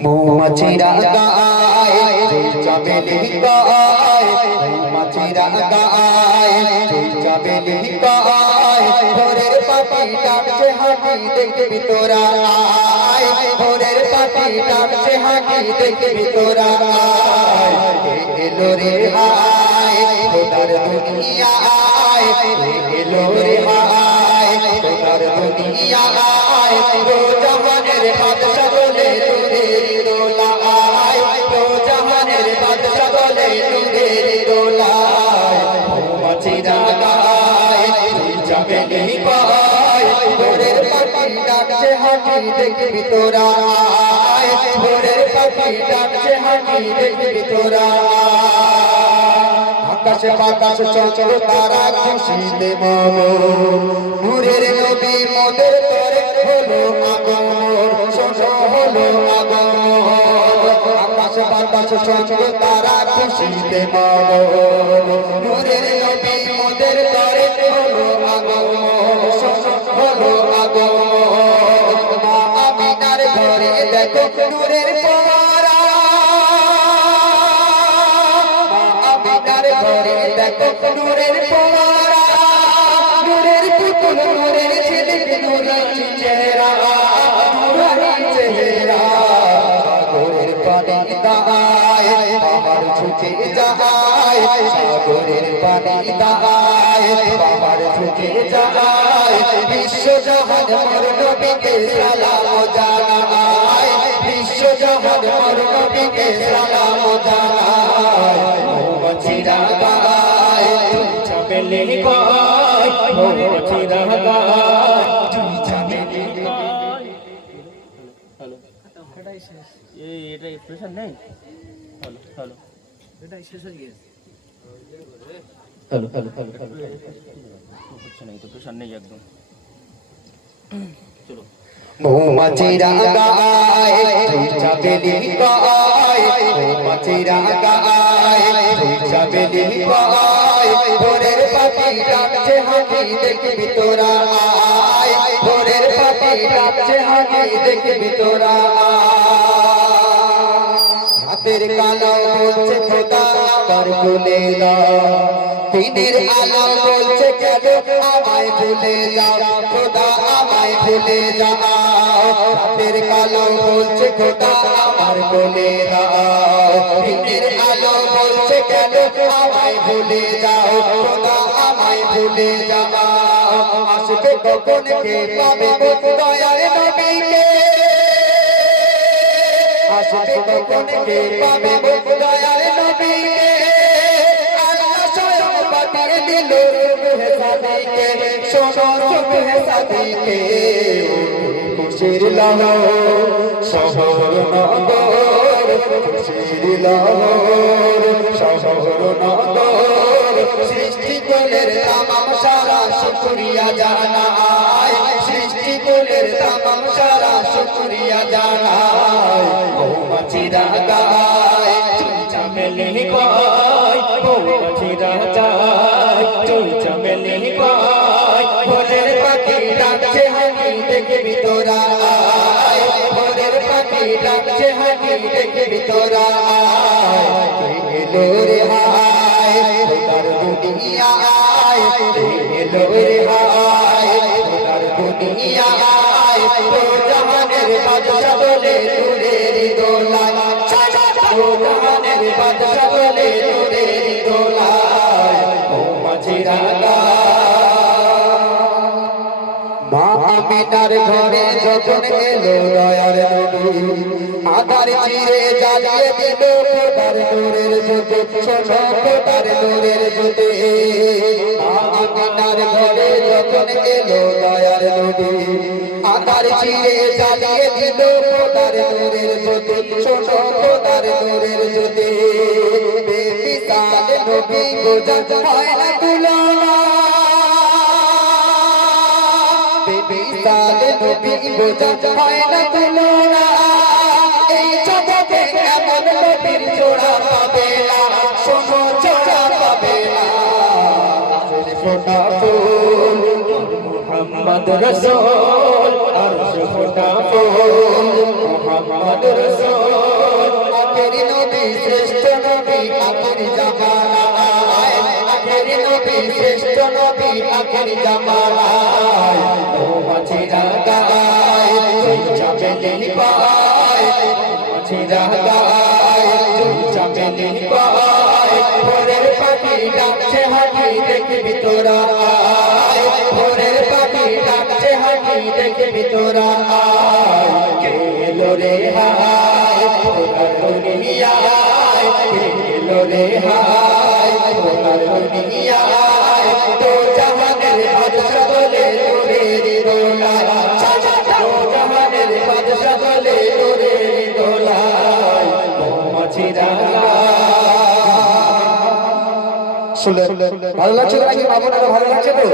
মৌমাছিরা গায় চামেলি গায় মৌমাছিরা গায় চামেলি গায় ভোরের পাখি ডাকছে হাঁটি দেখবি তোরা আয় ভোরের পাখি ডাকছে হাঁটি দেখবি তোরা আয় এলো রে হায় খোদার দুনিয়া আয় এলো রে হায় খোদার দুনিয়া আয় ও জাহানের বাদশা বলে নূরের দোলা আয় ও জাহানের বাদশা বলে নূরের দোলা মৌমাছিরা গায় চামেলি গায় ভোরের পাখি ডাকছে হাঁটি দেখবি তোরা আয় ভোরের পাখি ডাকছে হাঁটি দেখবি তোরা আকাশে বাতাস চঞ্চল তারা খুশিতে মগন নূরের নবী মোদের তরে হলো আগমন শোনো হলো আগমন আকাশে বাতাস চঞ্চল তারা খুশিতে মগন নূরের নবী মোদের তরে হলো আগমন শোনো হলো আগমন মা আমিনার ঘরে দেখো নূরের ফোয়ারা ঘরে দেখো নূরের ফোয়ারা নূরের পুতুল নূরের ছেলে নূরের চেহারা নূরের চেহারা সাগরের পানি দায় আমার ঝুঁকে যায় সাগরের পানি দায় আমার ঝুঁকে যায় বিশ্ব জাহান মোর নবীকে সালাম জানায় বিশ্ব জাহান মোর নবীকে সালাম জানায় মৌমাছিরা গায় চামেলি গায় মৌমাছিরা গায় চামেলি গায় হ্যালো এটাই শেষ এটা এক্সপ্রেশন নেই হ্যালো হ্যালো এটাই শেষ হয়ে গেছে হ্যালো হ্যালো হ্যালো হচ্ছে না এক্সপ্রেশন নেই একদম চলো মৌমাছিরা গায় চামেলি গায় মৌমাছিরা গায় চামেলি গায় ভোরের পাখি ডাকছে হাঁটি দেখবি তোরা আয় ভোরের পাখি ডাকছে হাঁটি দেখবি তোরা হাতের কালো বলছে খোদা আবার ভুলে যাও দিনের আলো বলছে কেন আমায় ভুলে যাও খোদা আমায় ভুলে যাও রাতের কালো বলছে খোদা আমার ভুলে যাও দিনের আলো বলছে কেন আমায় ভুলে যাও খোদা আমায় ভুলে যাও আসবে কখন কে পাবে দয়ার নবীকে আসবে কখন কে পাবে দয়ার নবীকে দিল সাদিকে শোনো চোখে সাদিকে খুশির লহর শহর নগর খুশির লহর শহর নগর সৃষ্টি কোলের তামাম সারা শুকরিয়া জানায় সৃষ্টি কোলের তামাম সারা শুকরিয়া জানায় মৌমাছিরা গায় চামেলি গায় মৌমাছিরা যায় চামেলি গায় ভোরের পাখি ডাকছে হাঁটি দেখবি তোরা আয় ভোরের পাখি ডাকছে হাঁটি দেখবি তোরা আয় এলো রে হায় খোদার দুনিয়া আয় এলো রে হায় খোদার দুনিয়া আয় ও জাহানের বাদশা বলে নূরের দোলা ও জাহানের বাদশা বলে নূরের দোলা মৌমাছিরা মা আমিনার ঘরে যখন এলো দয়ার নবী আধার চিরে জ্বালিয়ে দিল খোদার নূরের জ্যোতি শোনো খোদার নূরের জ্যোতি মা আমিনার ঘরে যখন এলো দয়ার নবী আধার চিরে জ্বালিয়ে দিল খোদার নূরের জ্যোতি শোনো খোদার নূরের জ্যোতি বেমিসাল নবী গোজা হয় না তুলনা বেমিসাল নবী গোজা হয় না তুলনা এই জগতে এমন নবীর জোড়া পাবে না শোনো জোড়া পাবে না ফোটা ফুল মুহাম্মদ রাসূল আরশ ফোটা ফুল মুহাম্মদ রাসূল শ্রেষ্ঠ নবী আখের জামানায় মৌমাছিরা গায় চামেলি পায় মৌমাছিরা গায় চামেলি পায় ভোরের পাখি ডাকছে হাঁটি দেখবি তোরা আয় ভোরের পাখি ডাকছে হাঁটি দেখবি তোরা আয় কেলো রে হায় ওনার দুনিয়ায় কেলো রে হায় ওনার দুনিয়ায় তো জাহানের বাদশা বলে নূরের দোলা তো জাহানের বাদশা বলে নূরের দোলায় মৌমাছিরা শুনলে ভালো লাগছে নাকি? আপনারা ভালো লাগছে তো?